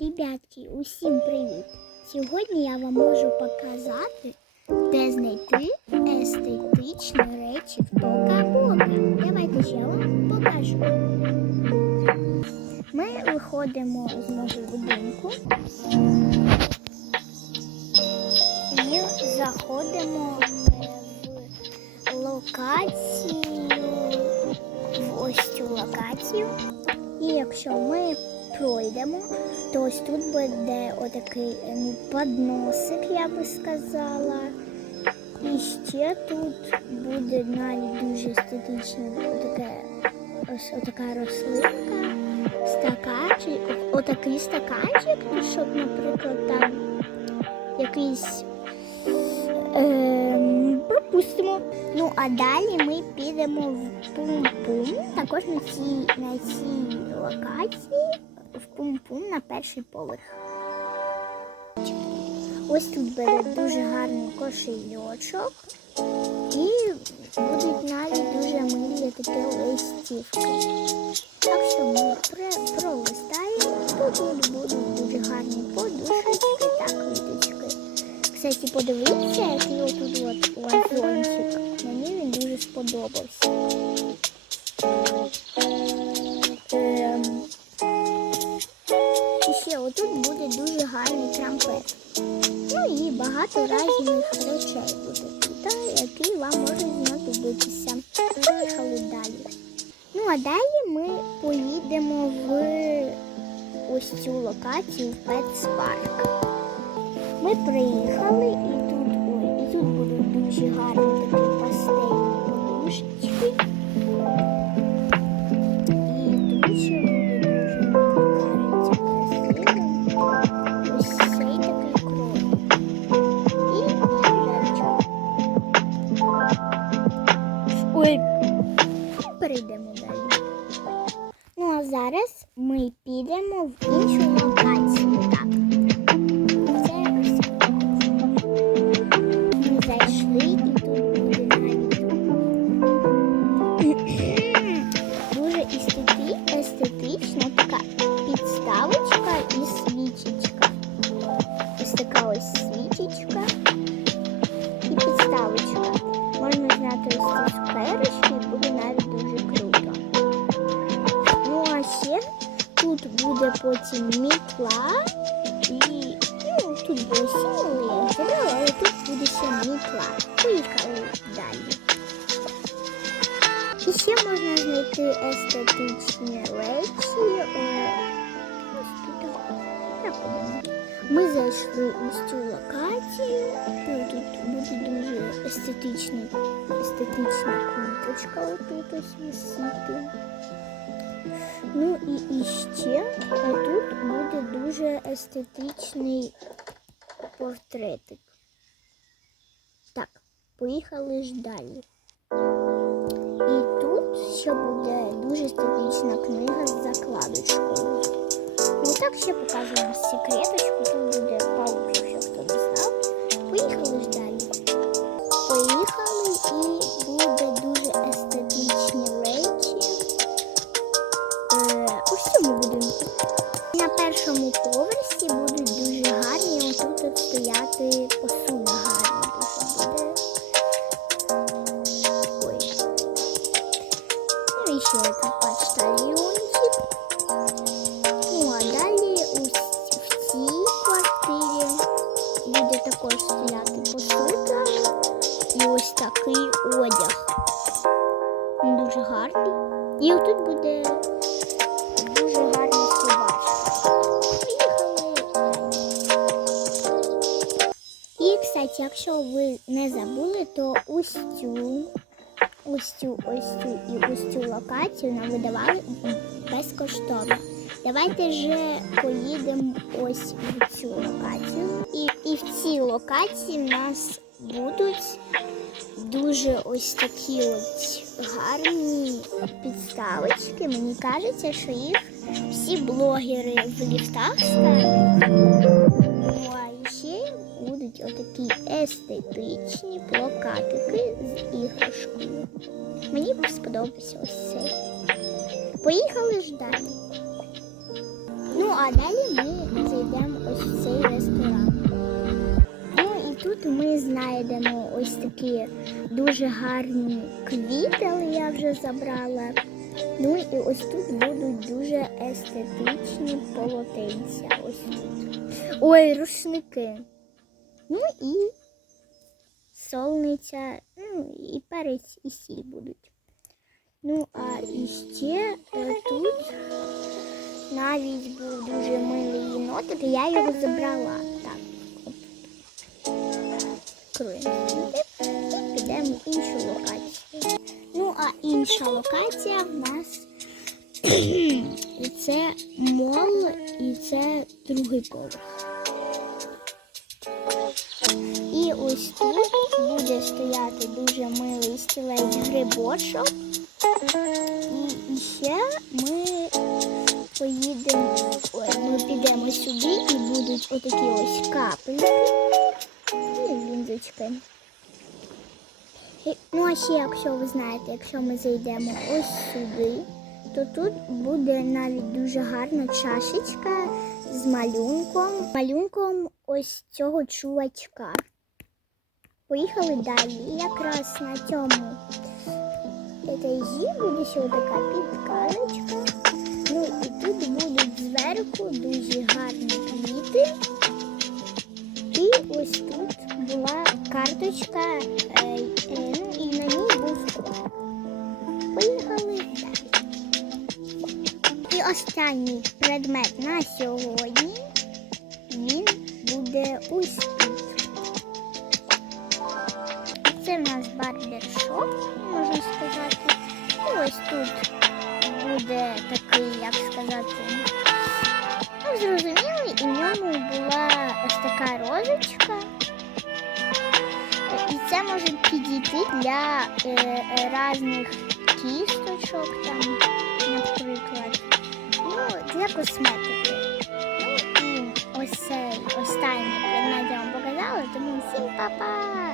Ребятки, усім привіт! Сьогодні я вам можу показати, де знайти естетичні речі в Тока-Бока. Давайте ще вам покажу. Ми виходимо з мого будинку і заходимо в локацію, в ось цю локацію. І якщо ми пройдемо, то ось тут буде отакий ем, подносик, я би сказала. І ще тут буде навіть дуже естетичне отаке, ось отака рослинка, стаканчик, отакий стаканчик, ну, щоб, наприклад, там якийсь ем, пропустимо. Ну а далі ми підемо в пум-пум, також на цій, на цій локації пум-пум на перший поверх. Ось тут буде дуже гарний кошельочок і будуть навіть дуже милі такі листівки. Так що ми пролистаємо, тут будуть дуже гарні подушечки та квіточки. Кстати, подивіться, який отут от вазончик. Мені він дуже сподобався. Які вам може знадобитися. Поїхали далі. Ну а далі ми поїдемо в ось цю локацію в Петспарк. Ми приїхали і тут, ой, і тут будуть дуже гарні потім мітла і ну, тут як зробила, але тут буде ще мітла. Поїхали далі. І ще можна знайти естетичні речі. е, тут. Ми зайшли у цю локацію. Тут буде дуже естетична, естетична квіточка отут ось висіти. Ну і іще тут буде дуже естетичний портретик. Так, поїхали ж далі. І тут ще буде дуже естетична книга з закладочкою. Ну так ще покажемо секреточку. Тут буде паук, Ну і ще тут почтальончик. Ну а далі у, в цій квартирі буде також стояти посуда і ось такий одяг. Він дуже гарний. І отут буде дуже собачка. Поїхали. І, кстати, якщо ви не забули, то ось ось цю, ось цю і ось цю локацію нам видавали безкоштовно. Давайте вже поїдемо ось в цю локацію. І, і в цій локації в нас будуть дуже ось такі от гарні підставочки. Мені кажеться, що їх всі блогери в ліфтах ставлять будуть отакі естетичні плакатики з іграшками. Мені сподобався ось цей. Поїхали ж далі. Ну, а далі ми зайдемо ось в цей ресторан. Ну і тут ми знайдемо ось такі дуже гарні квіти, але я вже забрала. Ну і ось тут будуть дуже естетичні полотенця. Ось тут. Ой, рушники. Ну і солниця, ну і перець і сіль будуть. Ну, а іще е, тут навіть був дуже милий єнотик, і я його забрала. Так. Круємо і підемо в іншу локацію. Ну, а інша локація в нас це мол, і це другий поверх. І ось тут буде стояти дуже милий стілець грибочок. І ще ми поїдемо, ой, ми підемо сюди і будуть отакі ось капельки. Ну, і Ну, а ще, якщо ви знаєте, якщо ми зайдемо ось сюди, то тут буде навіть дуже гарна чашечка з малюнком. Малюнком ось цього чувачка. Поїхали далі. І якраз на цьому етажі буде ще така підказочка. Ну і тут будуть зверху дуже гарні квіти. І ось тут була карточка, ну і на ній був код. Поїхали останній предмет на сьогодні він буде ось. Це в нас барбершоп, можна сказати. І ось тут буде такий, як сказати, ну, зрозумілий, і в ньому була ось така розочка. І це може підійти для е, е, різних кісточок, там, наприклад для косметики. Ну, і ось цей останній предмет я вам показала, тому всім па-па!